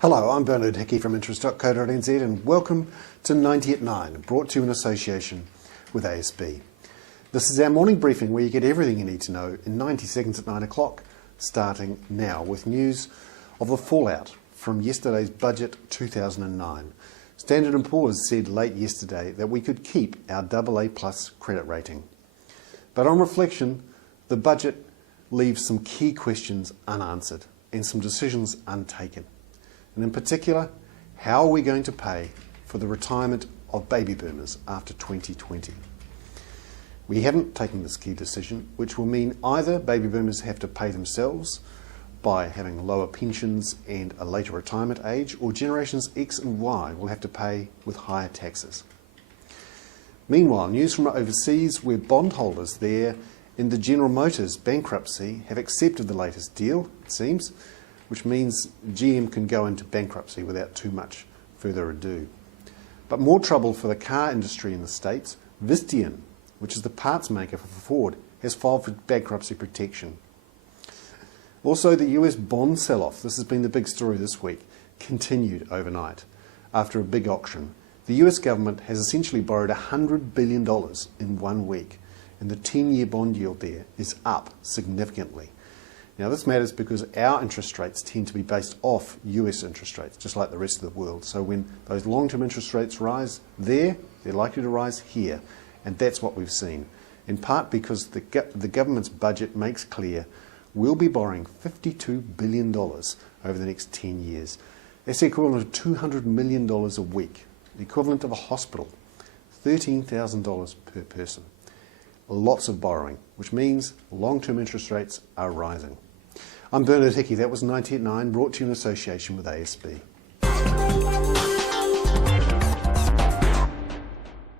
Hello, I'm Bernard Hickey from interest.co.nz and welcome to 90 at 9, brought to you in association with ASB. This is our morning briefing where you get everything you need to know in 90 seconds at 9 o'clock, starting now with news of the fallout from yesterday's Budget 2009. Standard & Poor's said late yesterday that we could keep our AA+ credit rating. But on reflection, the budget leaves some key questions unanswered and some decisions untaken. And in particular, how are we going to pay for the retirement of baby boomers after 2020? We haven't taken this key decision, which will mean either baby boomers have to pay themselves by having lower pensions and a later retirement age, or generations X and Y will have to pay with higher taxes. Meanwhile, news from overseas where bondholders there in the General Motors bankruptcy have accepted the latest deal, it seems, which means GM can go into bankruptcy without too much further ado. But more trouble for the car industry in the States. Visteon, which is the parts maker for Ford, has filed for bankruptcy protection. Also, the US bond sell-off, this has been the big story this week, continued overnight. After a big auction, the US government has essentially borrowed $100 billion in 1 week, and the 10-year bond yield there is up significantly. Now this matters because our interest rates tend to be based off US interest rates, just like the rest of the world. So when those long-term interest rates rise there, they're likely to rise here. And that's what we've seen, in part because the government's budget makes clear we'll be borrowing $52 billion over the next 10 years. That's the equivalent of $200 million a week, the equivalent of a hospital, $13,000 per person. Lots of borrowing, which means long-term interest rates are rising. I'm Bernard Hickey. That was 90 at 9, brought to you in association with ASB.